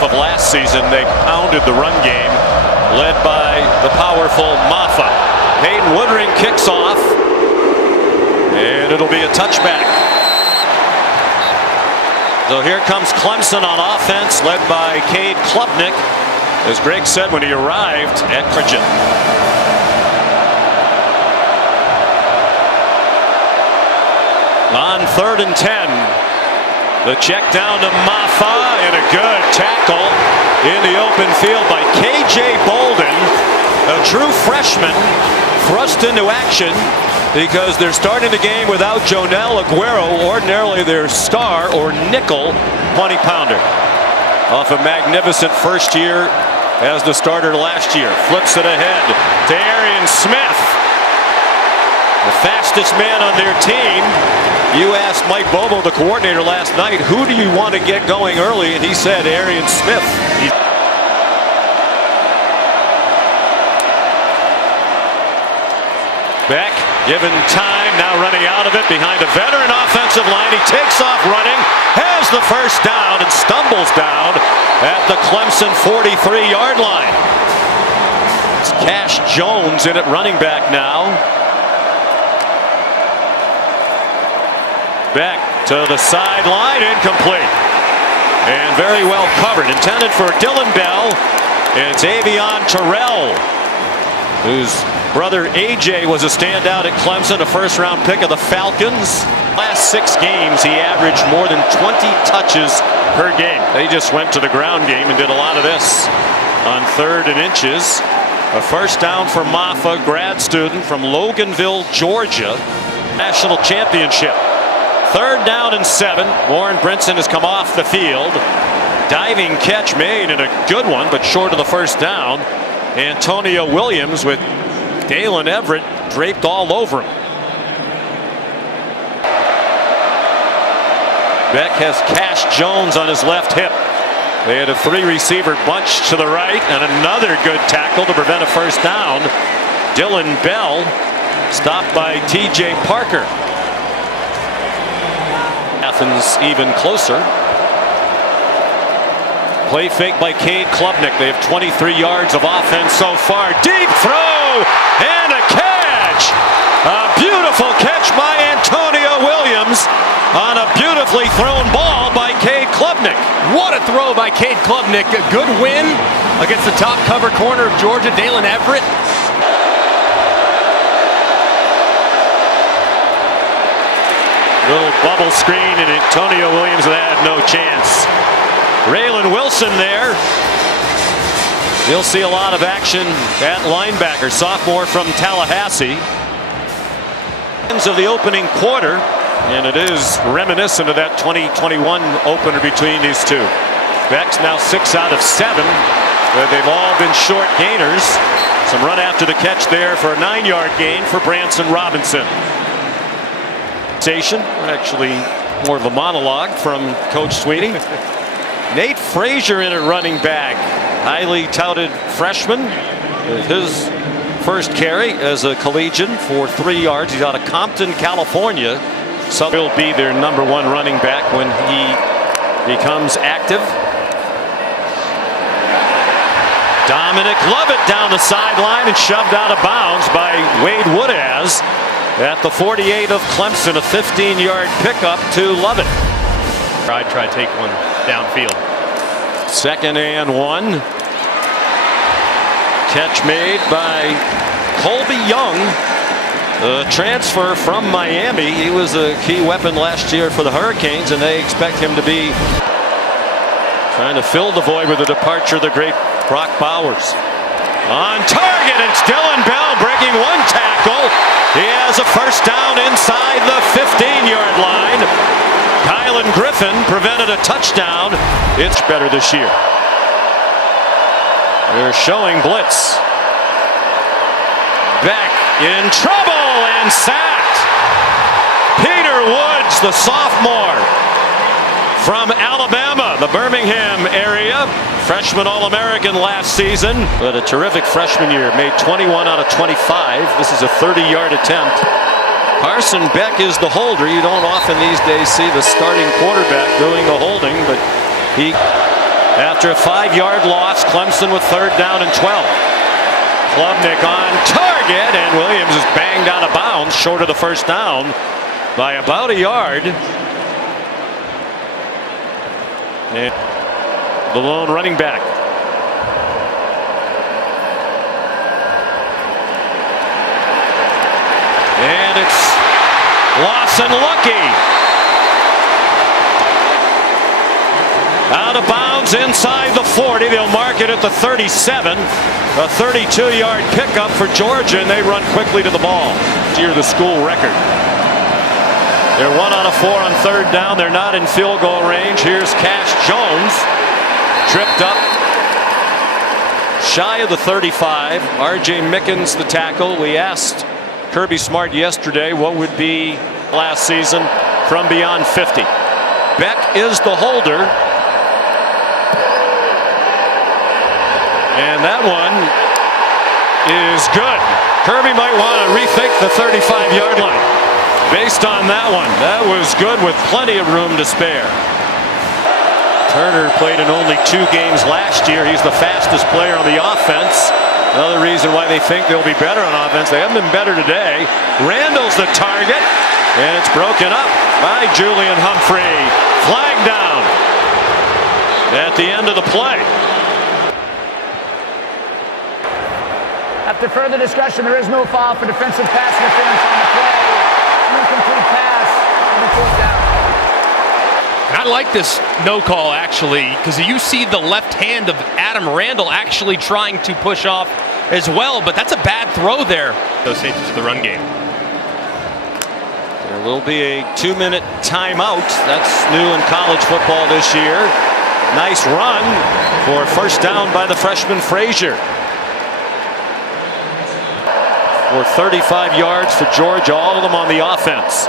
half of last season, they pounded the run game, led by the powerful Maffa. Hayden Woodring kicks off, and it'll be a touchback. So here comes Clemson on offense, led by Cade Klubnik, as Greg said when he arrived at Clemson. On 3rd and 10, the check down to Maffa, and a good tackle in the open field by K.J. Bolden, a true freshman, thrust into action because they're starting the game without Jonel Aguero, ordinarily their star or nickel 20-pounder. Off a magnificent first year as the starter last year. Flips it ahead to Arian Smith, the fastest man on their team. You asked Mike Bobo, the coordinator, last night, who do you want to get going early? And he said Arian Smith. Beck given time, now running out of it behind a veteran offensive line. He takes off running, has the first down, and stumbles down at the Clemson 43-yard line. It's Cash Jones in at running back now. Beck to the sideline, incomplete. And very well covered. Intended for Dylan Bell. And it's Avion Terrell, whose brother AJ was a standout at Clemson, a first-round pick of the Falcons. Last 6 games, he averaged more than 20 touches per game. They just went to the ground game and did a lot of this on 3rd and inches. A first down for Maffa, grad student from Loganville, Georgia. National championship. 3rd down and 7. Warren Brinson has come off the field. Diving catch made, and a good one, but short of the first down. Antonio Williams with Dalen Everett draped all over him. Beck has Cash Jones on his left hip. They had a 3-receiver bunch to the right, and another good tackle to prevent a first down. Dylan Bell stopped by T.J. Parker. Athens even closer. Play fake by Cade Klubnik. They have 23 yards of offense so far. Deep throw and a catch. A beautiful catch by Antonio Williams on a beautifully thrown ball by Cade Klubnik. What a throw by Cade Klubnik. A good win against the top cover corner of Georgia, Dalen Everett. Little bubble screen, and Antonio Williams had no chance. Raylan Wilson there. You'll see a lot of action at linebacker, sophomore from Tallahassee. Of the opening quarter, and it is reminiscent of that 2021 opener between these two. Beck's now 6 out of 7. They've all been short gainers. Some run after the catch there for a 9-yard gain for Branson Robinson. Actually, more of a monologue from Coach Sweeney. Nate Frazier in at running back, highly touted freshman. His first carry as a collegian for 3 yards. He's out of Compton, California. So he'll be their #1 running back when he becomes active. Dominic Lovett down the sideline and shoved out of bounds by Wade Woodaz at the 48 of Clemson. A 15-yard pickup to Lovett. I'd try to take one downfield. 2nd and 1. Catch made by Colby Young, a transfer from Miami. He was a key weapon last year for the Hurricanes, and they expect him to be trying to fill the void with the departure of the great Brock Bowers. On target, it's Dylan Bell breaking one tackle. He has a first down inside the 15-yard line. Kylan Griffin prevented a touchdown. It's better this year. They're showing blitz. Beck in trouble and sacked. Peter Woods, the sophomore from Alabama, the Birmingham area. Freshman All-American last season, but a terrific freshman year. Made 21 out of 25. This is a 30-yard attempt. Carson Beck is the holder. You don't often these days see the starting quarterback doing the holding, but he after a 5-yard loss. Clemson with 3rd down and 12. Klubnik on target, and Williams is banged out of bounds short of the 1st down by about a yard. And the lone running back. And it's Lawson Lucky. Out of bounds inside the 40. They'll mark it at the 37. A 32-yard pickup for Georgia, and they run quickly to the ball. Near the school record. They're 1 out of 4 on 3rd down. They're not in field goal range. Here's Cash Jones. Tripped up. Shy of the 35. R.J. Mickens, the tackle. We asked Kirby Smart yesterday what would be last season from beyond 50. Beck is the holder. And that one is good. Kirby might want to rethink the 35-yard line. Based on that one, that was good with plenty of room to spare. Turner played in only 2 games last year. He's the fastest player on the offense. Another reason why they think they'll be better on offense. They haven't been better today. Randall's the target, and it's broken up by Julian Humphrey. Flag down at the end of the play. After further discussion, there is no foul for defensive pass interference on the play. Incomplete pass on the 4th down. I like this no call, actually, because you see the left hand of Adam Randall actually trying to push off as well, but that's a bad throw there. Those safeties to the run game. There will be a 2-minute timeout. That's new in college football this year. Nice run for 1st down by the freshman Frazier. For 35 yards for Georgia, all of them on the offense.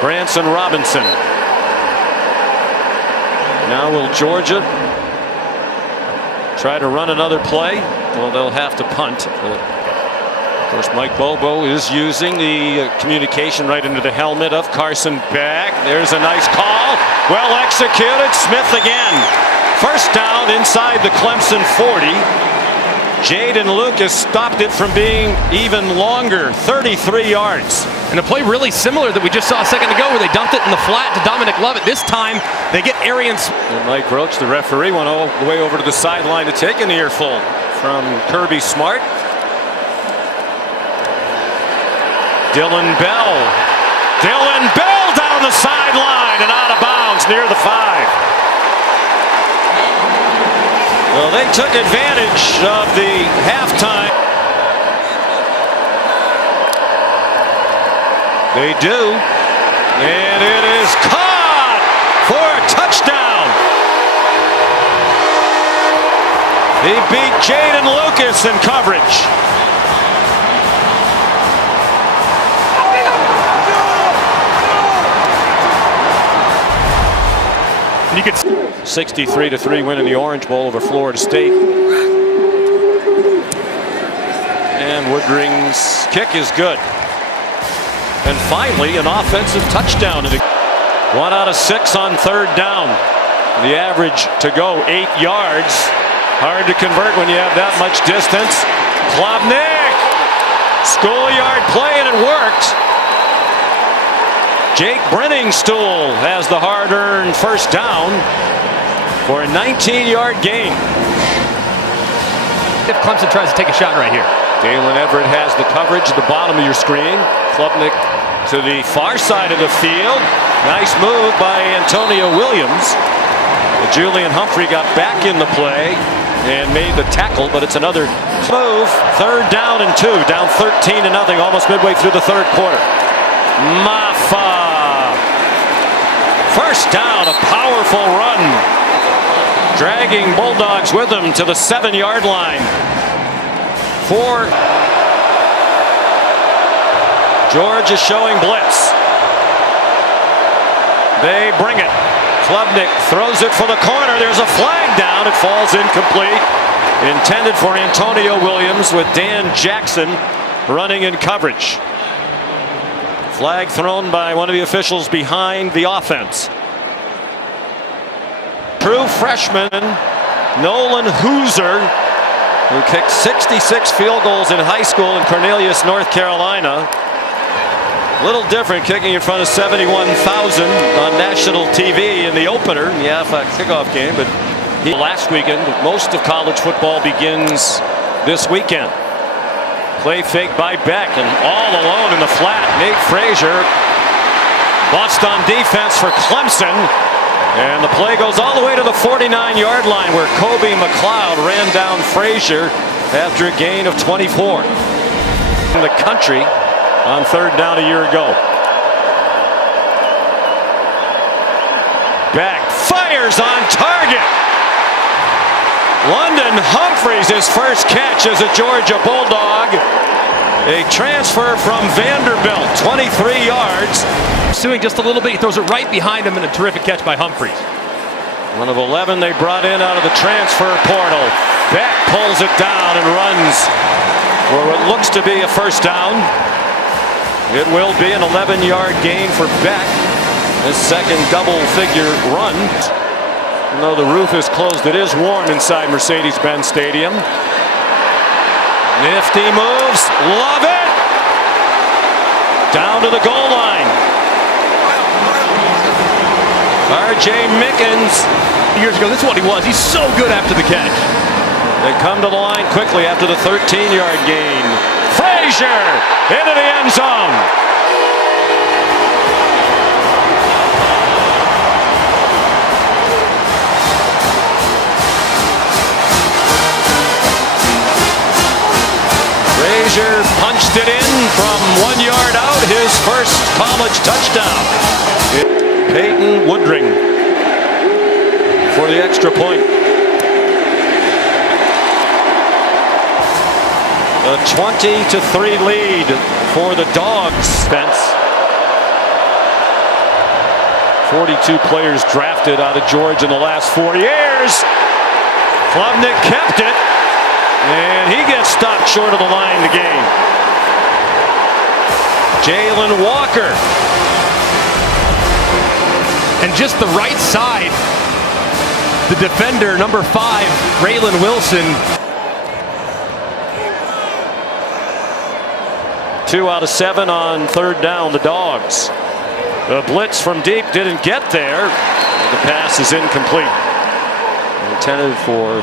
Branson Robinson. Now will Georgia try to run another play? Well, they'll have to punt. Of course, Mike Bobo is using the communication right into the helmet of Carson Beck. There's a nice call. Well executed. Smith again. 1st down inside the Clemson 40. Jaden Lucas stopped it from being even longer, 33 yards. And a play really similar that we just saw a second ago where they dumped it in the flat to Dominic Lovett. This time they get Arian. And Mike Roach, the referee, went all the way over to the sideline to take an earful from Kirby Smart. Dylan Bell. Dylan Bell down the sideline and out of bounds near the 5. Well, they took advantage of the halftime. They do. And it is caught for a touchdown. He beat Jaden Lucas in coverage. You could 63-3 win in the Orange Bowl over Florida State. And Woodring's kick is good. And finally, an offensive touchdown. 1 out of 6 on 3rd down. The average to go 8 yards. Hard to convert when you have that much distance. Klubnik. Schoolyard play, and it worked. Jake Brenningstool has the hard-earned 1st down for a 19-yard gain. If Clemson tries to take a shot right here. Dalen Everett has the coverage at the bottom of your screen. Klubnik to the far side of the field. Nice move by Antonio Williams. Julian Humphrey got back in the play and made the tackle, but it's another move. 3rd down and 2, down 13-0, almost midway through the 3rd quarter. Maffa. 1st down, a powerful run. Dragging Bulldogs with them to the 7-yard line. Georgia showing blitz. They bring it. Klubnik throws it for the corner. There's a flag down. It falls incomplete. Intended for Antonio Williams with Dan Jackson running in coverage. Flag thrown by one of the officials behind the offense. True freshman Nolan Hooser, who kicked 66 field goals in high school in Cornelius, North Carolina. A little different kicking in front of 71,000 on national TV in the opener in the AFA kickoff game, but last weekend. Most of college football begins this weekend. Play fake by Beck, and all alone in the flat, Nate Frazier bust on defense for Clemson, and the play goes all the way to the 49-yard line where Kobe McLeod ran down Frazier after a gain of 24. In the country on third down a year ago. Beck fires on target. London Humphreys, his first catch as a Georgia Bulldog. A transfer from Vanderbilt, 23 yards. Pursuing just a little bit, he throws it right behind him, and a terrific catch by Humphreys. One of 11 they brought in out of the transfer portal. Beck pulls it down and runs for what looks to be a first down. It will be an 11-yard gain for Beck. His second double-figure run. Even though the roof is closed, it is warm inside Mercedes-Benz Stadium. Nifty moves. Love it. Down to the goal line. R.J. Mickens. Years ago, this is what he was. He's so good after the catch. They come to the line quickly after the 13-yard gain. Frazier into the end zone. Frazier punched it in from 1 yard out, his first college touchdown. Peyton Woodring for the extra point. A 20-3 lead for the Dogs. Spence. 42 players drafted out of Georgia in the last 4 years. Klubnik kept it. And he gets stopped short of the line to gain. Jalen Walker. And just the right side. The defender, number 5, Raylan Wilson. 2 out of 7 on third down, the Dogs. The blitz from deep didn't get there. The pass is incomplete. Intended for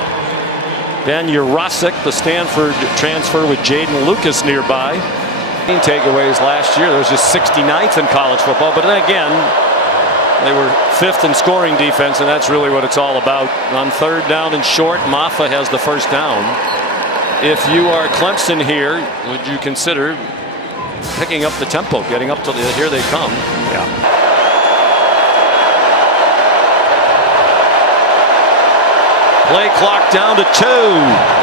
Ben Urosic, the Stanford transfer with Jaden Lucas nearby. Takeaways last year. There was just 69th in college football. But then again, they were 5th in scoring defense, and that's really what it's all about. On third down and short, Maffa has the first down. If you are Clemson here, would you consider picking up the tempo, getting up to the, here they come. Yeah. Play clock down to 2.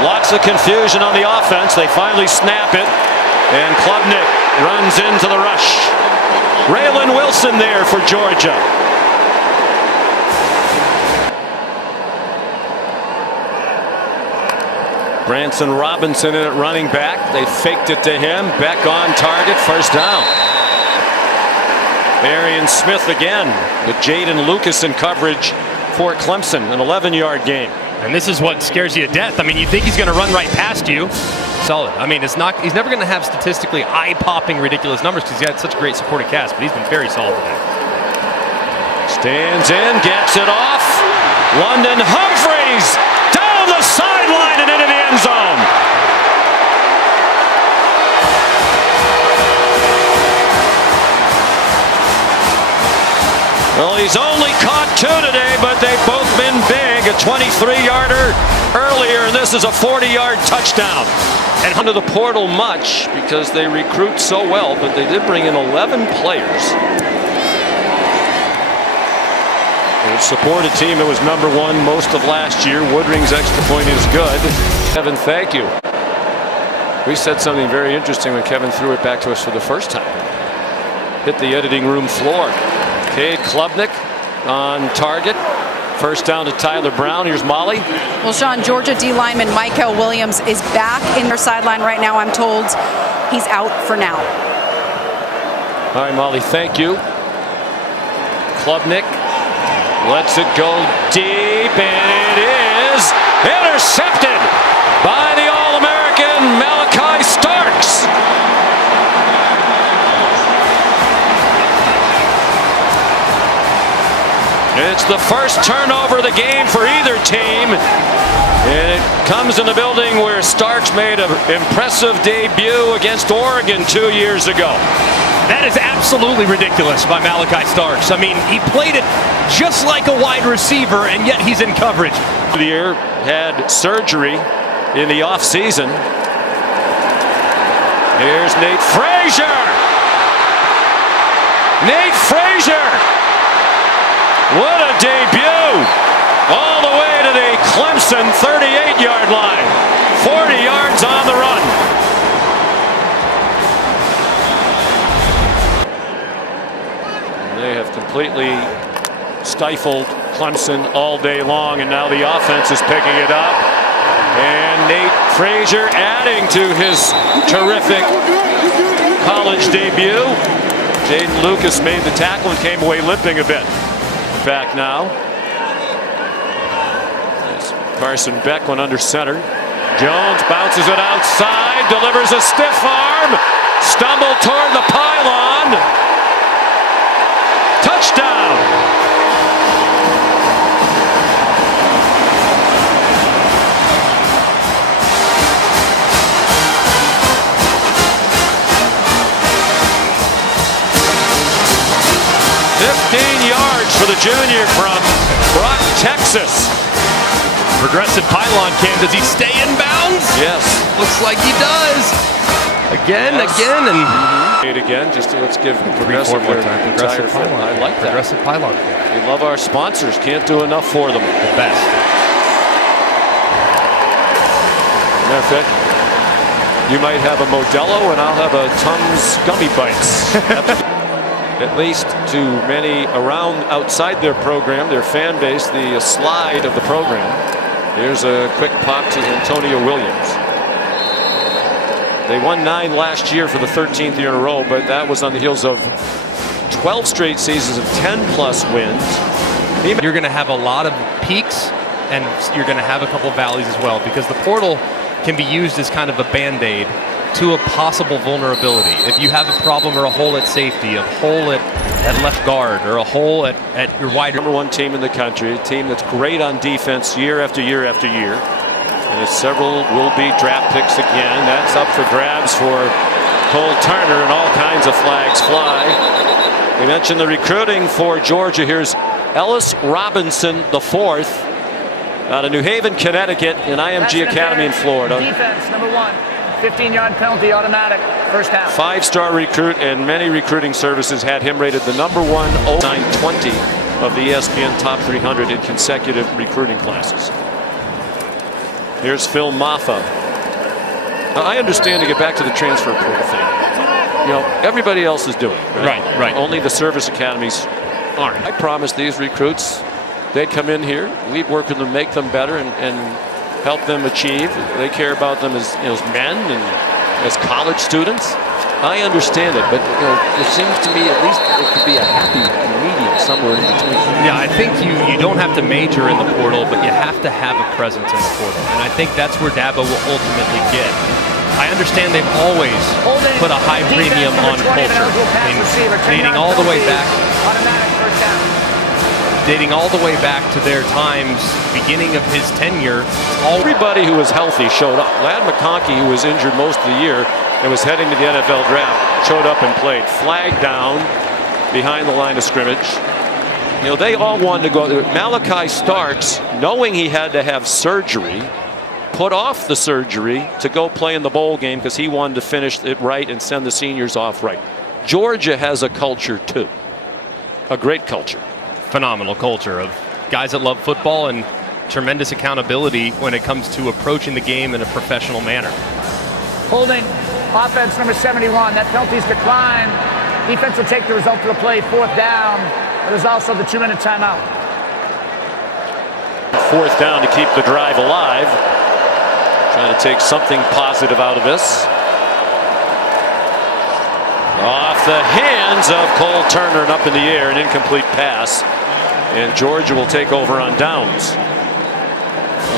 Lots of confusion on the offense. They finally snap it, and Klubnik runs into the rush. Raylan Wilson there for Georgia. Branson Robinson in at running back. They faked it to him. Beck on target. First down. Arian Smith again with Jaden Lucas in coverage for Clemson. An 11-yard gain. And this is what scares you to death. I mean, you think he's going to run right past you. Solid. I mean, it's not. He's never going to have statistically eye-popping, ridiculous numbers because he's got such a great supporting cast. But he's been very solid today. Stands in, gets it off. London Humphreys down the sideline and into the end zone. Well, he's only caught 2 today, but they've both been big. A 23-yarder earlier, and this is a 40-yard touchdown. And under the portal much because they recruit so well, but they did bring in 11 players. They would support a team that was number 1 most of last year. Woodring's extra point is good. Kevin, thank you. We said something very interesting when Kevin threw it back to us for the first time. Hit the editing room floor. Cade Klubnik on target. First down to Tyler Brown. Here's Molly. Well, Sean, Georgia D lineman Michael Williams is back in their sideline right now. I'm told he's out for now. All right, Molly, thank you. Klubnik lets it go deep. and it is intercepted by the All-American Malachi Starks. It's the first turnover of the game for either team. And it comes in the building where Starks made an impressive debut against Oregon 2 years ago. That is absolutely ridiculous by Malachi Starks. I mean, he played it just like a wide receiver, and yet he's in coverage. The year had surgery in the offseason. Here's Nate Frazier. Nate Frazier. What a debut. All the way to the Clemson 38-yard line. 40 yards on the run. They have completely stifled Clemson all day long, and now the offense is picking it up. And Nate Frazier adding to his terrific college debut. Jaden Lucas made the tackle and came away limping a bit. Back now. As Carson Beck went under center. Jones bounces it outside, delivers a stiff arm, stumbled toward the pylon. Touchdown. For the junior from Brock, Texas. Progressive pylon cam. Does he stay in bounds? Yes. Looks like he does. Again, and again. Just let's give Progressive more time. Progressive pylon. I like that. Progressive pylon cam. We love our sponsors. Can't do enough for them. The best. Matter of fact, you might have a Modelo and I'll have a Tums Gummy Bites. At least to many around outside their program, their fan base, the slide of the program. Here's a quick pop to Antonio Williams. They won 9 last year for the 13th year in a row, but that was on the heels of 12 straight seasons of 10-plus wins. You're going to have a lot of peaks, and you're going to have a couple valleys as well, because the portal can be used as kind of a Band-Aid to a possible vulnerability. If you have a problem or a hole at safety, a hole at left guard, or a hole at your wide. Number 1 team in the country, a team that's great on defense year after year after year. And several will-be draft picks again. That's up for grabs for Cole Turner, and all kinds of flags fly. We mentioned the recruiting for Georgia. Here's Ellis Robinson IV out of New Haven, Connecticut, and IMG Academy in Florida. Defense, number 1. 15-yard penalty, automatic, first half. 5-star recruit, and many recruiting services had him rated the number 1 920 of the ESPN Top 300 in consecutive recruiting classes. Here's Phil Maffa. Now, I understand, to get back to the transfer portal thing, you know, everybody else is doing it, right? Right. Only the service academies aren't. I promised these recruits they'd come in here, we'd work with them, make them better, and help them achieve. They care about them as, you know, as men and as college students. I understand it, but you know, it seems to me at least it could be a happy medium somewhere in between. Yeah, I think you don't have to major in the portal, but you have to have a presence in the portal, and I think that's where Dabo will ultimately get. I understand they've always put a high premium on culture, dating all the way back. Dating all the way back to their times, beginning of his tenure. Everybody who was healthy showed up. Ladd McConkey, who was injured most of the year and was heading to the NFL draft, showed up and played. Flag down behind the line of scrimmage. You know, they all wanted to go. Malachi Starks, knowing he had to have surgery, put off the surgery to go play in the bowl game because he wanted to finish it right and send the seniors off right. Georgia has a culture too, a great culture. Phenomenal culture of guys that love football and tremendous accountability when it comes to approaching the game in a professional manner. Holding, offense number 71. That penalty's declined. Defense will take the result of the play, 4th down. But there's also the 2-minute timeout. 4th down to keep the drive alive. Trying to take something positive out of this. Off the hands of Cole Turner and up in the air, an incomplete pass. And Georgia will take over on downs.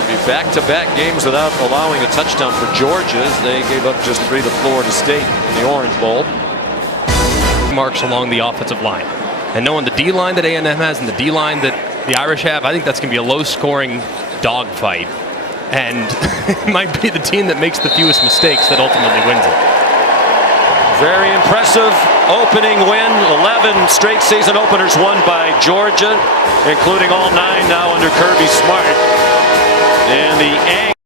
It'll be back-to-back games without allowing a touchdown for Georgia, as they gave up just 3 to Florida State in the Orange Bowl. Marks along the offensive line. And knowing the D-line that A&M has and the D-line that the Irish have, I think that's going to be a low-scoring dogfight. And it might be the team that makes the fewest mistakes that ultimately wins it. Very impressive opening win. 11 straight season openers won by Georgia, including all 9 now under Kirby Smart. And the